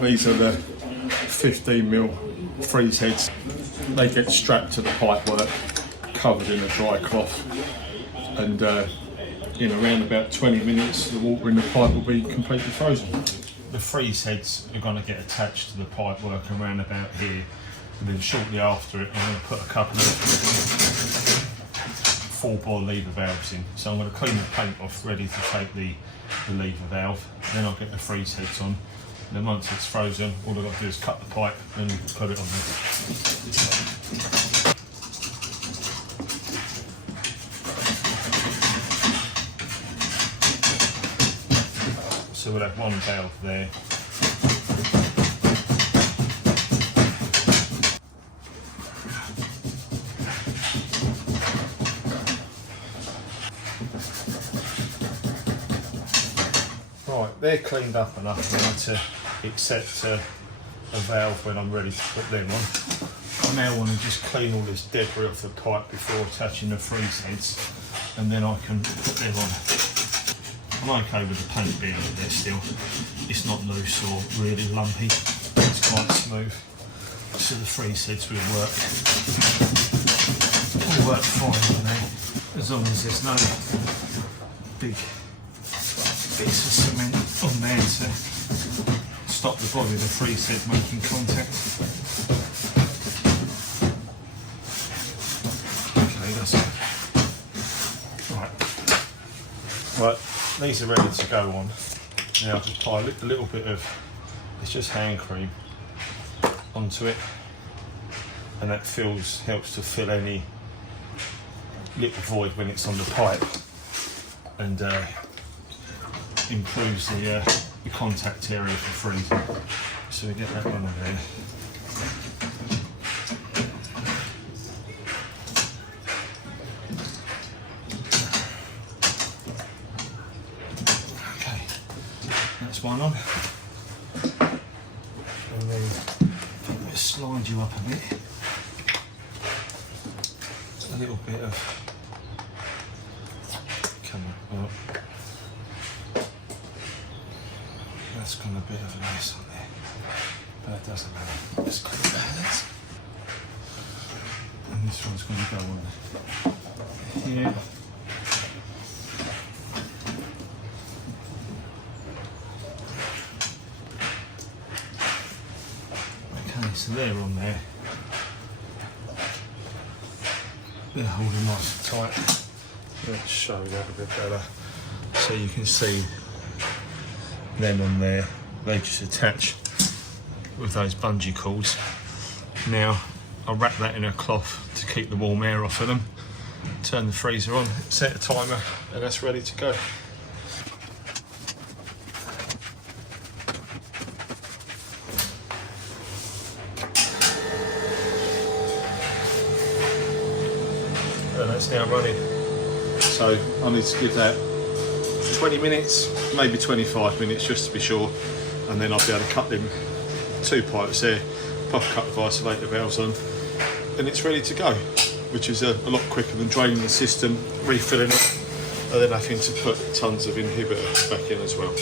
These are the 15mm freeze heads. They get strapped to the pipework, covered in a dry cloth, and in around about 20 minutes the water in the pipe will be completely frozen. The freeze heads are going to get attached to the pipework around about here, and then shortly after it I'm going to put a couple of 4-bore lever valves in. So I'm going to clean the paint off ready to take the lever valve, then I'll get the freeze heads on, and then once it's frozen all I've got to do is cut the pipe and put it on there. So we'll have one valve there. Right, they're cleaned up enough now to accept a valve when I'm ready to put them on. I now want to just clean all this debris off the pipe before attaching the freeze heads, and then I can put them on. I'm okay with the paint being on there still. It's not loose or really lumpy. It's quite smooth. So the freeze heads will work fine on there, as long as there's no big bits of cement on there to stop the body of the freeze head making contact. Okay, that's it. Right, these are ready to go on. Now I'll just apply a little bit of, it's just hand cream onto it, and that helps to fill any little void when it's on the pipe, and improves the contact area for freezing. So we get that one over there. Okay, that's one on. And then we'll slide you up a bit. A little bit of, come on, up. That's got a bit of a mess on there, but it doesn't matter. Let's clean that. And this one's going to go on here. Okay, so they're on there. They're holding nice and tight. Let's show that a bit better. So you can see them on there, they just attach with those bungee cords. Now I'll wrap that in a cloth to keep the warm air off of them, turn the freezer on, set a timer, and that's ready to go. And that's now running. So I need to give that 20 minutes, maybe 25 minutes just to be sure, and then I'll be able to cut them 2 pipes there, pop a couple of isolator valves on, and it's ready to go, which is a lot quicker than draining the system, refilling it, and then having to put tons of inhibitor back in as well.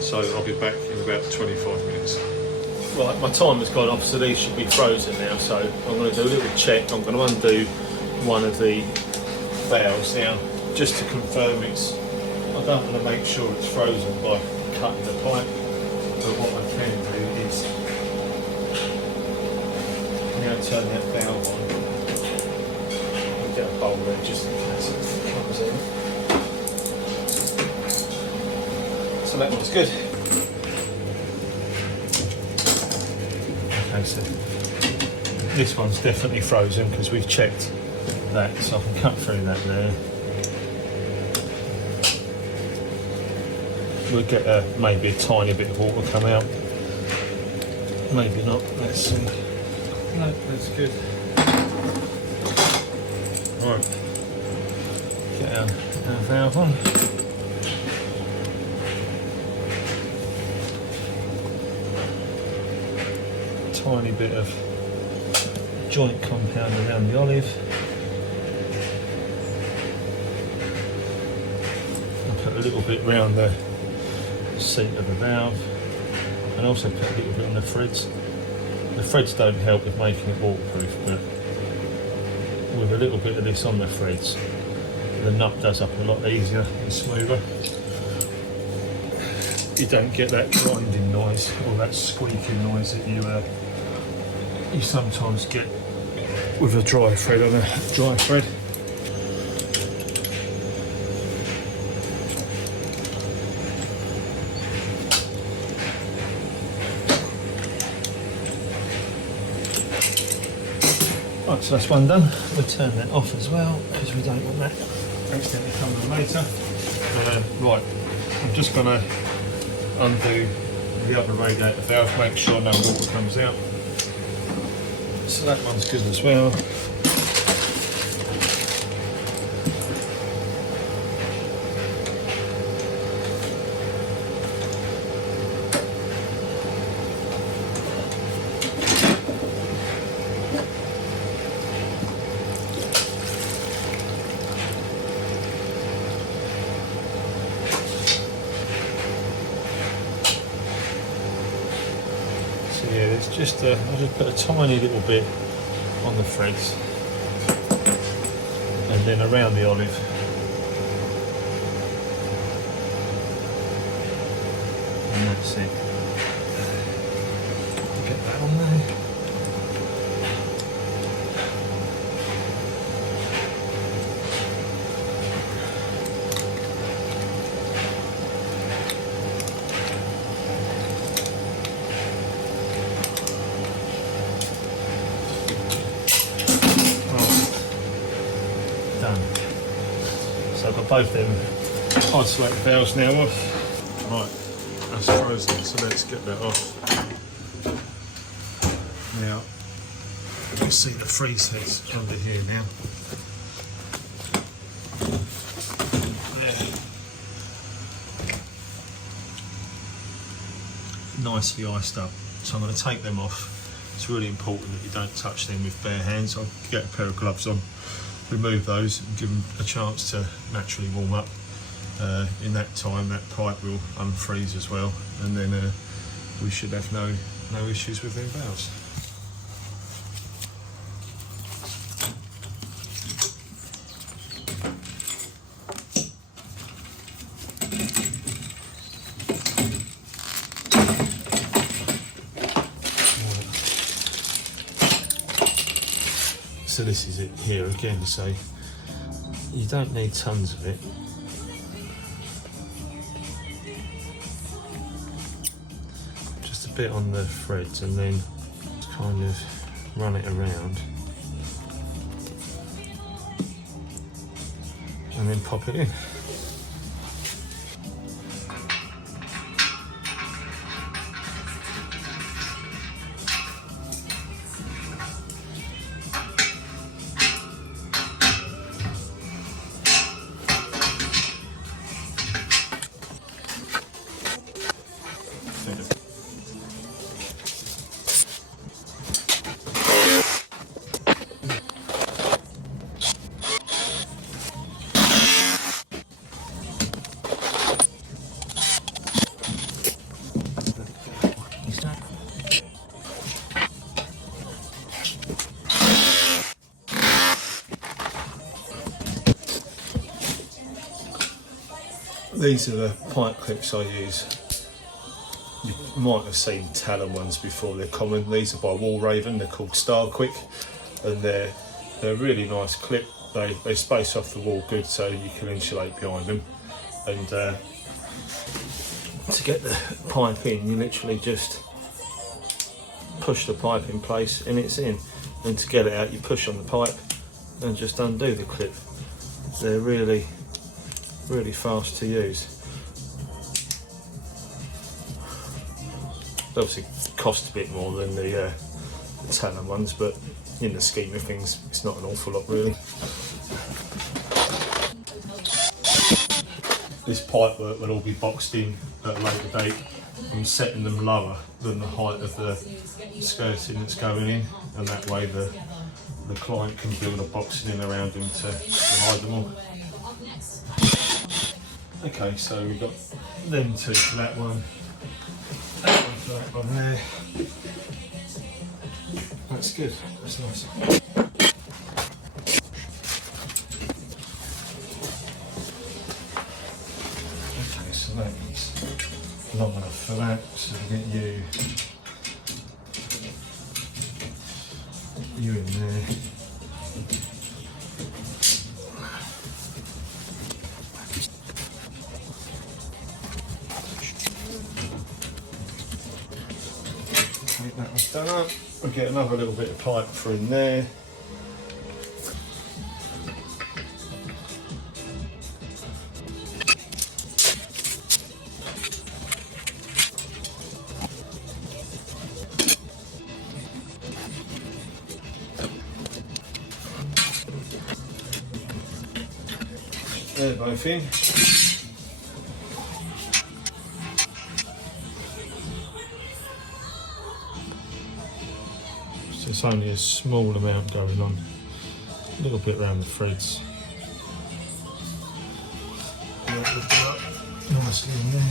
So I'll be back in about 25 minutes. Right, my timer's gone off, so these should be frozen now, so I'm going to do a little check. I'm going to undo one of the valves now, just to confirm it's, I don't want to make sure it's frozen by cutting the pipe, but what I can do is now turn that valve on. I'll get a bowl there just in case it comes in. So that one's good. Okay, so this one's definitely frozen because we've checked that, so I can cut through that there. We'll get maybe a tiny bit of water come out. Maybe not, let's see. No, that's good. Right, get our valve on. Tiny bit of joint compound around the olive. And put a little bit round the seat of the valve. and also put a little bit on the threads. The threads don't help with making it waterproof, but with a little bit of this on the threads, the nut does up a lot easier and smoother. You don't get that grinding noise or that squeaking noise that you sometimes get with a dry thread on a dry thread. Right, so that's one done. We'll turn that off as well because we don't want that accidentally coming later. Right, I'm just going to undo the other radiator valve, make sure no water comes out. So that one's good as well. Yeah, there's just I'll just put a tiny little bit on the threads and then around the olive. And that's it. Get that on there. So I've got both them isolated valves now off. Right, that's frozen, so let's get that off. Now, you can see the freeze heads under here now. There. Nicely iced up. So I'm going to take them off. It's really important that you don't touch them with bare hands. I'll get a pair of gloves on, remove those and give them a chance to naturally warm up. In that time, that pipe will unfreeze as well, and then we should have no issues with them valves. So this is it here again, so you don't need tons of it. Just a bit on the threads and then just kind of run it around and then pop it in. These are the pipe clips I use. You might have seen talon ones before, they're common. These are by Wallraven, they're called 𝐷𝐴𝐵𝐿, and they're a really nice clip. They space off the wall good so you can insulate behind them. And to get the pipe in, you literally just push the pipe in place and it's in. And to get it out, you push on the pipe and just undo the clip. They're really fast to use. They obviously cost a bit more than the talon ones, but in the scheme of things, it's not an awful lot really. This pipework will all be boxed in at a later date. I'm setting them lower than the height of the skirting that's going in, and that way the client can build a boxing in around them to hide them all. Okay, so we've got them two for that one. That one that one there. That's good, that's nice. Okay, so that is long enough for that, so we'll get you in there. That one's done up. We'll get another little bit of pipe for in there. They're both in. So it's only a small amount going on, a little bit around the threads. Nicely in there.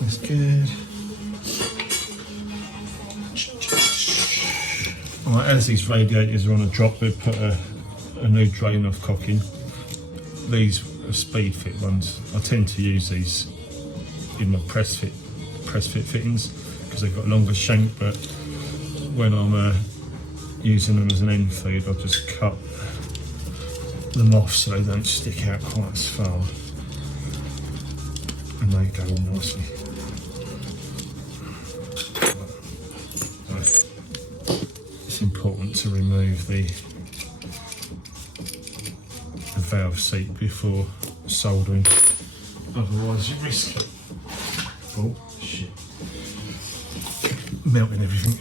That's good. Alright, as these radiators are on a drop, we've put a new drain off cock in. These the speed fit ones. I tend to use these in my press fit fittings because they've got longer shank, but when I'm using them as an end feed, I'll just cut them off so they don't stick out quite as far, and they go nicely. It's important to remove the valve seat before soldering, otherwise you risk it. Oh shit, melting everything.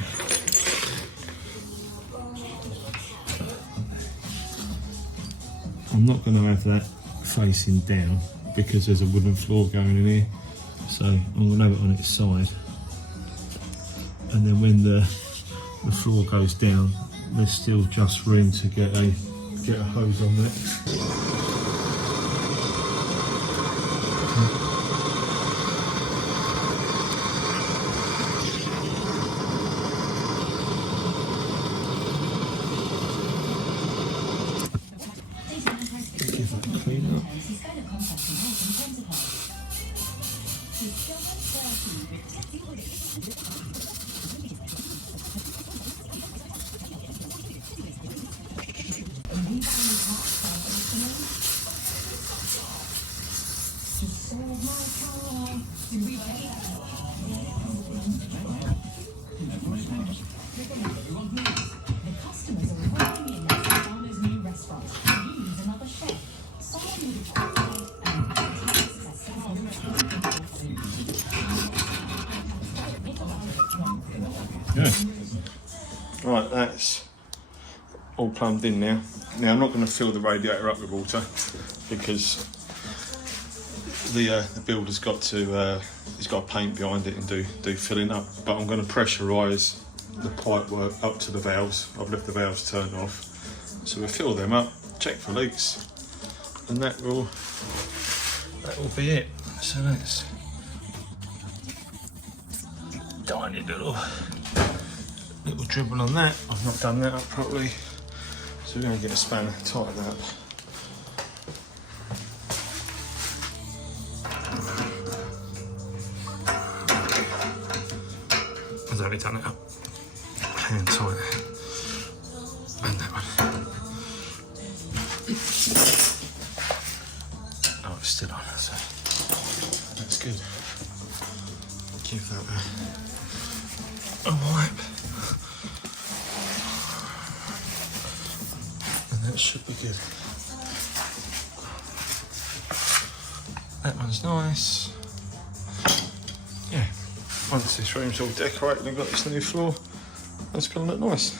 I'm not going to have that facing down because there's a wooden floor going in here, so I'm going to have it on its side, and then when the floor goes down, there's still just room to get a hose on there. Give that a clean up. Yeah. Right, that's all plumbed in now. Now I'm not going to fill the radiator up with water because the builder's got to he's got to paint behind it and do filling up. But I'm going to pressurise the pipe work up to the valves. I've left the valves turned off, so we'll fill them up, check for leaks, and that will be it. So that's tiny little dribble on that. I've not done that up properly, so we're going to get a spanner, tighten that up. I've already done it up, hand tight, and that one. Oh, it's still on, so that's good. Give that a wipe. That should be good. That one's nice. Yeah, once this room's all decorated and got this new floor, that's gonna look nice.